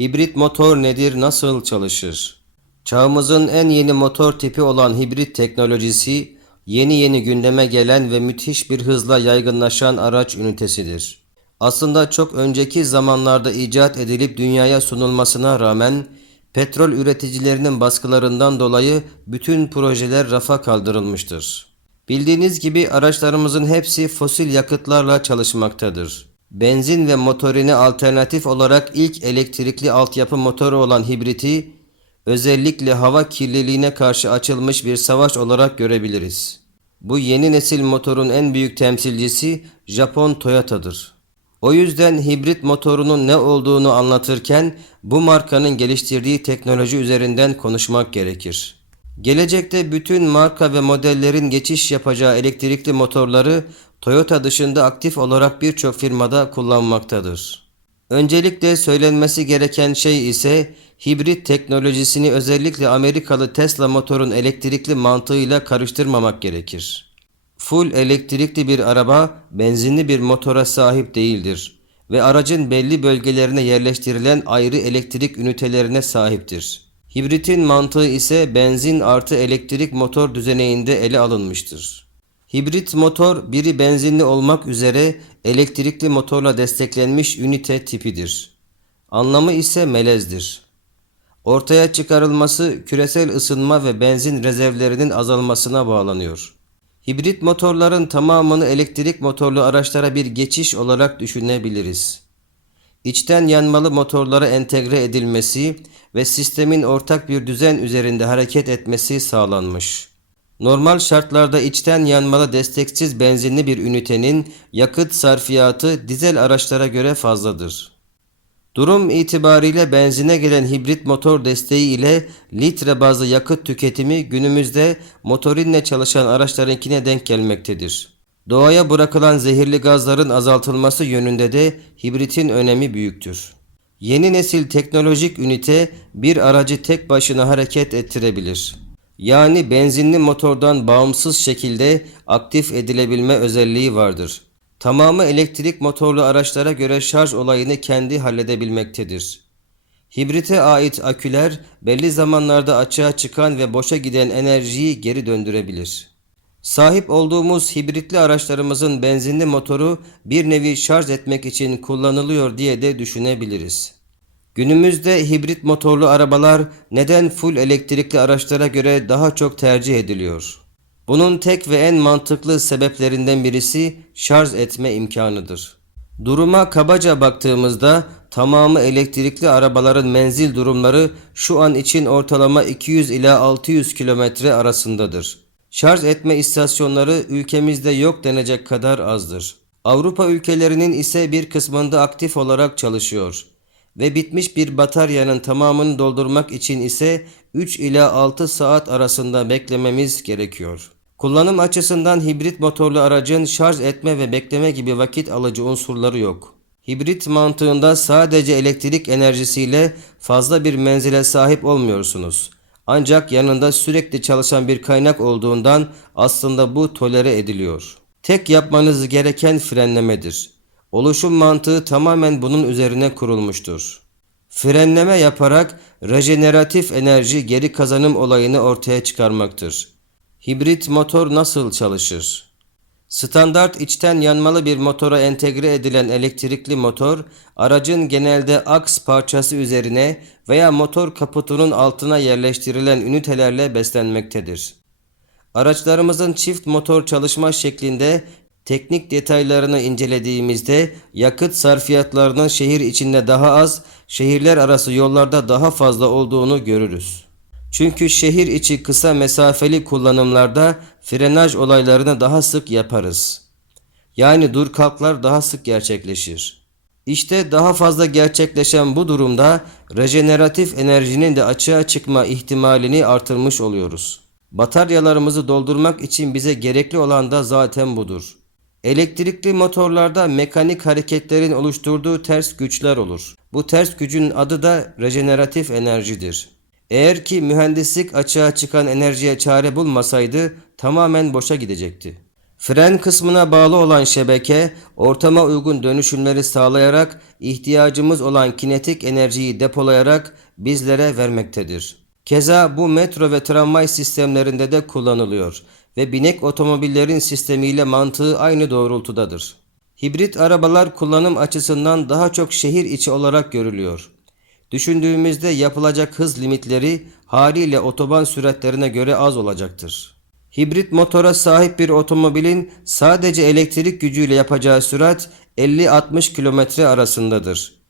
Hibrit motor nedir, nasıl çalışır? Çağımızın en yeni motor tipi olan hibrit teknolojisi, yeni yeni gündeme gelen ve müthiş bir hızla yaygınlaşan araç ünitesidir. Aslında çok önceki zamanlarda icat edilip dünyaya sunulmasına rağmen petrol üreticilerinin baskılarından dolayı bütün projeler rafa kaldırılmıştır. Bildiğiniz gibi araçlarımızın hepsi fosil yakıtlarla çalışmaktadır. Benzin ve motorine alternatif olarak ilk elektrikli altyapı motoru olan hibriti özellikle hava kirliliğine karşı açılmış bir savaş olarak görebiliriz. Bu yeni nesil motorun en büyük temsilcisi Japon Toyota'dır. O yüzden hibrit motorunun ne olduğunu anlatırken bu markanın geliştirdiği teknoloji üzerinden konuşmak gerekir. Gelecekte bütün marka ve modellerin geçiş yapacağı elektrikli motorları Toyota dışında aktif olarak birçok firmada kullanmaktadır. Öncelikle söylenmesi gereken şey ise hibrit teknolojisini özellikle Amerikalı Tesla motorun elektrikli mantığıyla karıştırmamak gerekir. Full elektrikli bir araba benzinli bir motora sahip değildir ve aracın belli bölgelerine yerleştirilen ayrı elektrik ünitelerine sahiptir. Hibritin mantığı ise benzin artı elektrik motor düzeneğinde ele alınmıştır. Hibrit motor biri benzinli olmak üzere elektrikli motorla desteklenmiş ünite tipidir. Anlamı ise melezdir. Ortaya çıkarılması küresel ısınma ve benzin rezervlerinin azalmasına bağlanıyor. Hibrit motorların tamamını elektrik motorlu araçlara bir geçiş olarak düşünebiliriz. İçten yanmalı motorlara entegre edilmesi ve sistemin ortak bir düzen üzerinde hareket etmesi sağlanmış. Normal şartlarda içten yanmalı desteksiz benzinli bir ünitenin yakıt sarfiyatı dizel araçlara göre fazladır. Durum itibariyle benzine gelen hibrit motor desteği ile litre bazlı yakıt tüketimi günümüzde motorinle çalışan araçlarınkine denk gelmektedir. Doğaya bırakılan zehirli gazların azaltılması yönünde de hibritin önemi büyüktür. Yeni nesil teknolojik ünite bir aracı tek başına hareket ettirebilir. Yani benzinli motordan bağımsız şekilde aktif edilebilme özelliği vardır. Tamamı elektrik motorlu araçlara göre şarj olayını kendi halledebilmektedir. Hibrite ait aküler belli zamanlarda açığa çıkan ve boşa giden enerjiyi geri döndürebilir. Sahip olduğumuz hibritli araçlarımızın benzinli motoru bir nevi şarj etmek için kullanılıyor diye de düşünebiliriz. Günümüzde hibrit motorlu arabalar neden full elektrikli araçlara göre daha çok tercih ediliyor? Bunun tek ve en mantıklı sebeplerinden birisi şarj etme imkanıdır. Duruma kabaca baktığımızda tamamı elektrikli arabaların menzil durumları şu an için ortalama 200 ila 600 kilometre arasındadır. Şarj etme istasyonları ülkemizde yok denecek kadar azdır. Avrupa ülkelerinin ise bir kısmında aktif olarak çalışıyor ve bitmiş bir bataryanın tamamını doldurmak için ise 3 ila 6 saat arasında beklememiz gerekiyor. Kullanım açısından hibrit motorlu aracın şarj etme ve bekleme gibi vakit alıcı unsurları yok. Hibrit mantığında sadece elektrik enerjisiyle fazla bir menzile sahip olmuyorsunuz. Ancak yanında sürekli çalışan bir kaynak olduğundan aslında bu tolere ediliyor. Tek yapmanız gereken frenlemedir. Oluşum mantığı tamamen bunun üzerine kurulmuştur. Frenleme yaparak rejeneratif enerji geri kazanım olayını ortaya çıkarmaktır. Hibrit motor nasıl çalışır? Standart içten yanmalı bir motora entegre edilen elektrikli motor, aracın genelde aks parçası üzerine veya motor kaputunun altına yerleştirilen ünitelerle beslenmektedir. Araçlarımızın çift motor çalışma şeklinde teknik detaylarını incelediğimizde yakıt sarfiyatlarının şehir içinde daha az, şehirler arası yollarda daha fazla olduğunu görürüz. Çünkü şehir içi kısa mesafeli kullanımlarda frenaj olaylarını daha sık yaparız. Yani dur kalklar daha sık gerçekleşir. İşte daha fazla gerçekleşen bu durumda rejeneratif enerjinin de açığa çıkma ihtimalini artırmış oluyoruz. Bataryalarımızı doldurmak için bize gerekli olan da zaten budur. Elektrikli motorlarda mekanik hareketlerin oluşturduğu ters güçler olur. Bu ters gücün adı da rejeneratif enerjidir. Eğer ki mühendislik açığa çıkan enerjiye çare bulmasaydı tamamen boşa gidecekti. Fren kısmına bağlı olan şebeke ortama uygun dönüşümleri sağlayarak ihtiyacımız olan kinetik enerjiyi depolayarak bizlere vermektedir. Keza bu metro ve tramvay sistemlerinde de kullanılıyor ve binek otomobillerin sistemiyle mantığı aynı doğrultudadır. Hibrit arabalar kullanım açısından daha çok şehir içi olarak görülüyor. Düşündüğümüzde yapılacak hız limitleri haliyle otoban süratlerine göre az olacaktır. Hibrit motora sahip bir otomobilin sadece elektrik gücüyle yapacağı sürat 50-60 km arasındadır.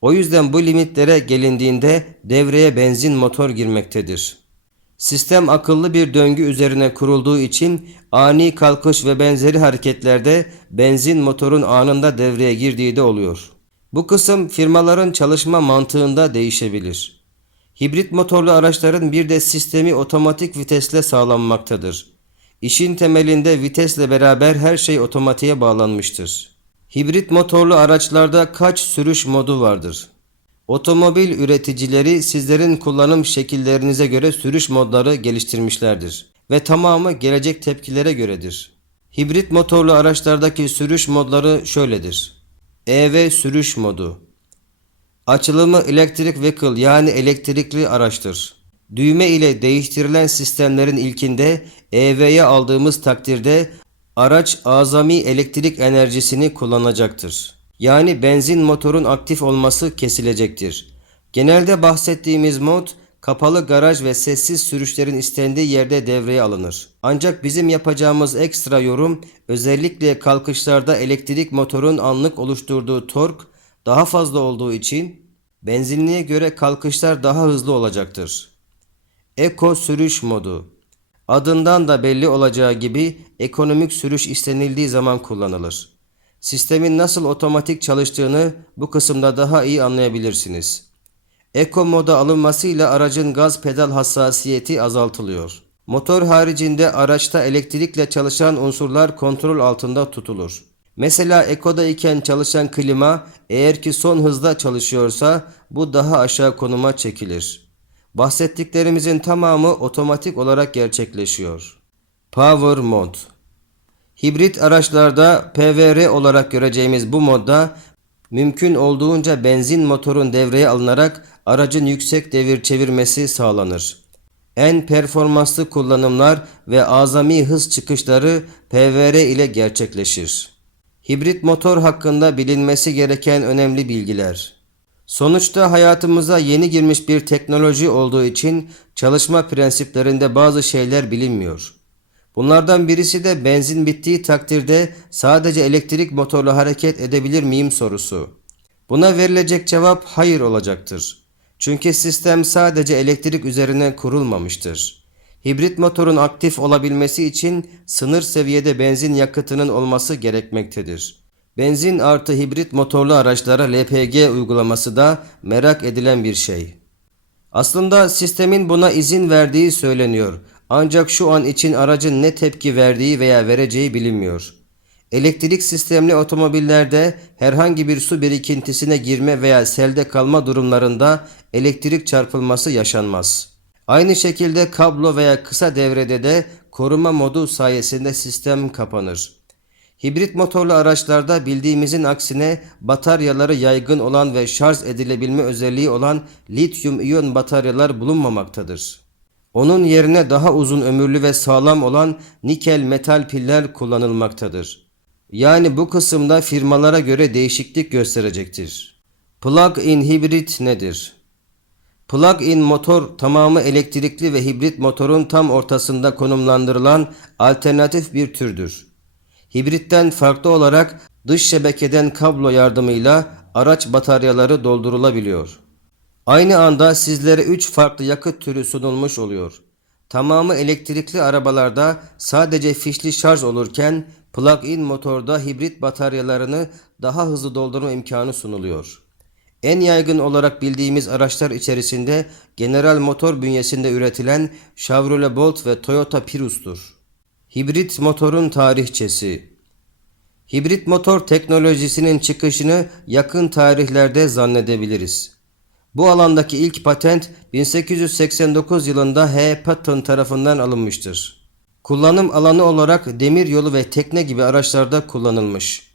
O yüzden bu limitlere gelindiğinde devreye benzin motor girmektedir. Sistem akıllı bir döngü üzerine kurulduğu için ani kalkış ve benzeri hareketlerde benzin motorun anında devreye girdiği de oluyor. Bu kısım firmaların çalışma mantığında değişebilir. Hibrit motorlu araçların bir de sistemi otomatik vitesle sağlanmaktadır. İşin temelinde vitesle beraber her şey otomatiğe bağlanmıştır. Hibrit motorlu araçlarda kaç sürüş modu vardır? Otomobil üreticileri sizlerin kullanım şekillerinize göre sürüş modları geliştirmişlerdir ve tamamı gelecek tepkilere göredir. Hibrit motorlu araçlardaki sürüş modları şöyledir. EV sürüş modu Açılımı Electric Vehicle yani elektrikli araçtır. Düğme ile değiştirilen sistemlerin ilkinde EV'ye aldığımız takdirde araç azami elektrik enerjisini kullanacaktır. Yani benzin motorun aktif olması kesilecektir. Genelde bahsettiğimiz mod kapalı garaj ve sessiz sürüşlerin istendiği yerde devreye alınır. Ancak bizim yapacağımız ekstra yorum özellikle kalkışlarda elektrik motorun anlık oluşturduğu tork daha fazla olduğu için benzinliğe göre kalkışlar daha hızlı olacaktır. Eko sürüş modu Adından da belli olacağı gibi ekonomik sürüş istenildiği zaman kullanılır. Sistemin nasıl otomatik çalıştığını bu kısımda daha iyi anlayabilirsiniz. Eko moda alınmasıyla aracın gaz pedal hassasiyeti azaltılıyor. Motor haricinde araçta elektrikle çalışan unsurlar kontrol altında tutulur. Mesela Eko'da iken çalışan klima eğer ki son hızda çalışıyorsa bu daha aşağı konuma çekilir. Bahsettiklerimizin tamamı otomatik olarak gerçekleşiyor. Power Mode Hibrit araçlarda PVR olarak göreceğimiz bu modda mümkün olduğunca benzin motorun devreye alınarak aracın yüksek devir çevirmesi sağlanır. En performanslı kullanımlar ve azami hız çıkışları PVR ile gerçekleşir. Hibrit motor hakkında bilinmesi gereken önemli bilgiler. Sonuçta hayatımıza yeni girmiş bir teknoloji olduğu için çalışma prensiplerinde bazı şeyler bilinmiyor. Bunlardan birisi de benzin bittiği takdirde sadece elektrik motorla hareket edebilir miyim sorusu. Buna verilecek cevap hayır olacaktır. Çünkü sistem sadece elektrik üzerine kurulmamıştır. Hibrit motorun aktif olabilmesi için sınır seviyede benzin yakıtının olması gerekmektedir. Benzin artı hibrit motorlu araçlara LPG uygulaması da merak edilen bir şey. Aslında sistemin buna izin verdiği söyleniyor. Ancak şu an için aracın ne tepki verdiği veya vereceği bilinmiyor. Elektrik sistemli otomobillerde herhangi bir su birikintisine girme veya selde kalma durumlarında elektrik çarpılması yaşanmaz. Aynı şekilde kablo veya kısa devrede de koruma modu sayesinde sistem kapanır. Hibrit motorlu araçlarda bildiğimizin aksine bataryaları yaygın olan ve şarj edilebilme özelliği olan lityum iyon bataryalar bulunmamaktadır. Onun yerine daha uzun ömürlü ve sağlam olan nikel metal piller kullanılmaktadır. Yani bu kısımda firmalara göre değişiklik gösterecektir. Plug-in hibrit nedir? Plug-in motor tamamı elektrikli ve hibrit motorun tam ortasında konumlandırılan alternatif bir türdür. Hibritten farklı olarak dış şebekeden kablo yardımıyla araç bataryaları doldurulabiliyor. Aynı anda sizlere 3 farklı yakıt türü sunulmuş oluyor. Tamamı elektrikli arabalarda sadece fişli şarj olurken plug-in motorda hibrit bataryalarını daha hızlı doldurma imkanı sunuluyor. En yaygın olarak bildiğimiz araçlar içerisinde General Motor bünyesinde üretilen Chevrolet Bolt ve Toyota Prius'tur. Hibrit motorun tarihçesi Hibrit motor teknolojisinin çıkışını yakın tarihlerde zannedebiliriz. Bu alandaki ilk patent 1889 yılında H. Patton tarafından alınmıştır. Kullanım alanı olarak demir yolu ve tekne gibi araçlarda kullanılmış.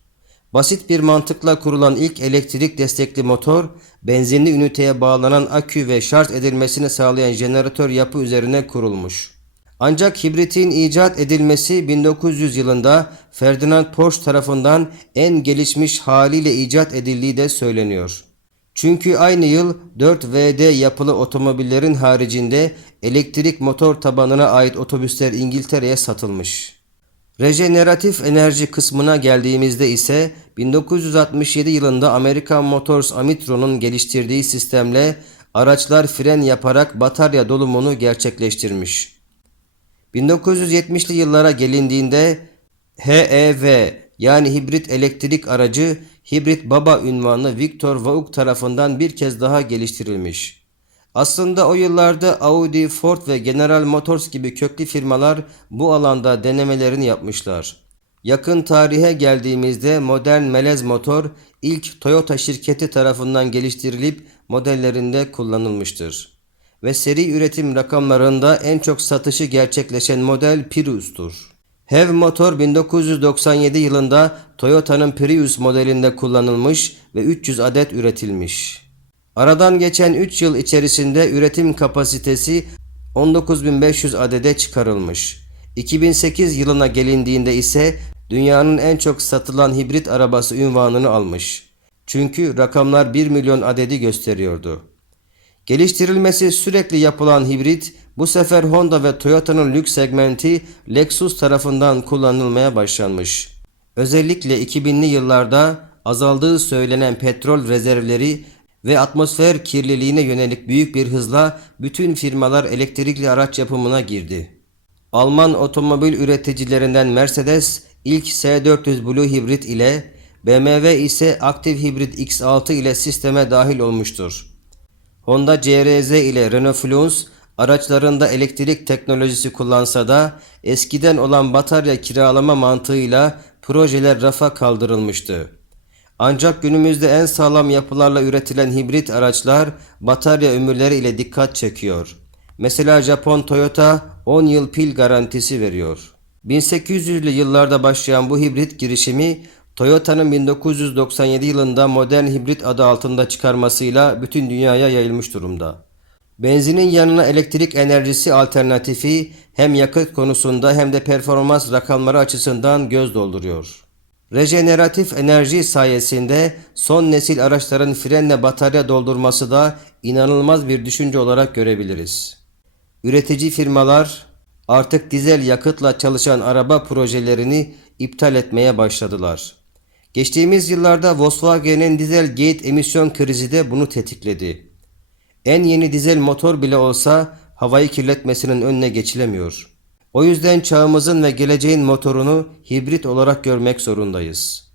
Basit bir mantıkla kurulan ilk elektrik destekli motor, benzinli üniteye bağlanan akü ve şarj edilmesini sağlayan jeneratör yapı üzerine kurulmuş. Ancak hibritin icat edilmesi 1900 yılında Ferdinand Porsche tarafından en gelişmiş haliyle icat edildiği de söyleniyor. Çünkü aynı yıl 4 VD yapılı otomobillerin haricinde elektrik motor tabanına ait otobüsler İngiltere'ye satılmış. Rejeneratif enerji kısmına geldiğimizde ise 1967 yılında American Motors Amitro'nun geliştirdiği sistemle araçlar fren yaparak batarya dolumunu gerçekleştirmiş. 1970'li yıllara gelindiğinde HEV yani hibrit elektrik aracı hibrit baba ünvanı Victor Vauk tarafından bir kez daha geliştirilmiş. Aslında o yıllarda Audi, Ford ve General Motors gibi köklü firmalar bu alanda denemelerini yapmışlar. Yakın tarihe geldiğimizde modern melez motor ilk Toyota şirketi tarafından geliştirilip modellerinde kullanılmıştır. Ve seri üretim rakamlarında en çok satışı gerçekleşen model Prius'tur. HEV motor 1997 yılında Toyota'nın Prius modelinde kullanılmış ve 300 adet üretilmiş. Aradan geçen 3 yıl içerisinde üretim kapasitesi 19.500 adede çıkarılmış. 2008 yılına gelindiğinde ise dünyanın en çok satılan hibrit arabası ünvanını almış. Çünkü rakamlar 1 milyon adedi gösteriyordu. Geliştirilmesi sürekli yapılan hibrit bu sefer Honda ve Toyota'nın lüks segmenti Lexus tarafından kullanılmaya başlanmış. Özellikle 2000'li yıllarda azaldığı söylenen petrol rezervleri ve atmosfer kirliliğine yönelik büyük bir hızla bütün firmalar elektrikli araç yapımına girdi. Alman otomobil üreticilerinden Mercedes ilk S400 Blue hibrit ile BMW ise aktif hibrit X6 ile sisteme dahil olmuştur. Honda CRZ ile Renault Fluence araçlarında elektrik teknolojisi kullansa da eskiden olan batarya kiralama mantığıyla projeler rafa kaldırılmıştı. Ancak günümüzde en sağlam yapılarla üretilen hibrit araçlar batarya ömürleri ile dikkat çekiyor. Mesela Japon Toyota 10 yıl pil garantisi veriyor. 1800'lü yıllarda başlayan bu hibrit girişimi Toyota'nın 1997 yılında modern hibrit adı altında çıkarmasıyla bütün dünyaya yayılmış durumda. Benzinin yanına elektrik enerjisi alternatifi hem yakıt konusunda hem de performans rakamları açısından göz dolduruyor. Rejeneratif enerji sayesinde son nesil araçların frenle batarya doldurması da inanılmaz bir düşünce olarak görebiliriz. Üretici firmalar artık dizel yakıtla çalışan araba projelerini iptal etmeye başladılar. Geçtiğimiz yıllarda Volkswagen'in Dieselgate emisyon krizi de bunu tetikledi. En yeni dizel motor bile olsa havayı kirletmesinin önüne geçilemiyor. O yüzden çağımızın ve geleceğin motorunu hibrit olarak görmek zorundayız.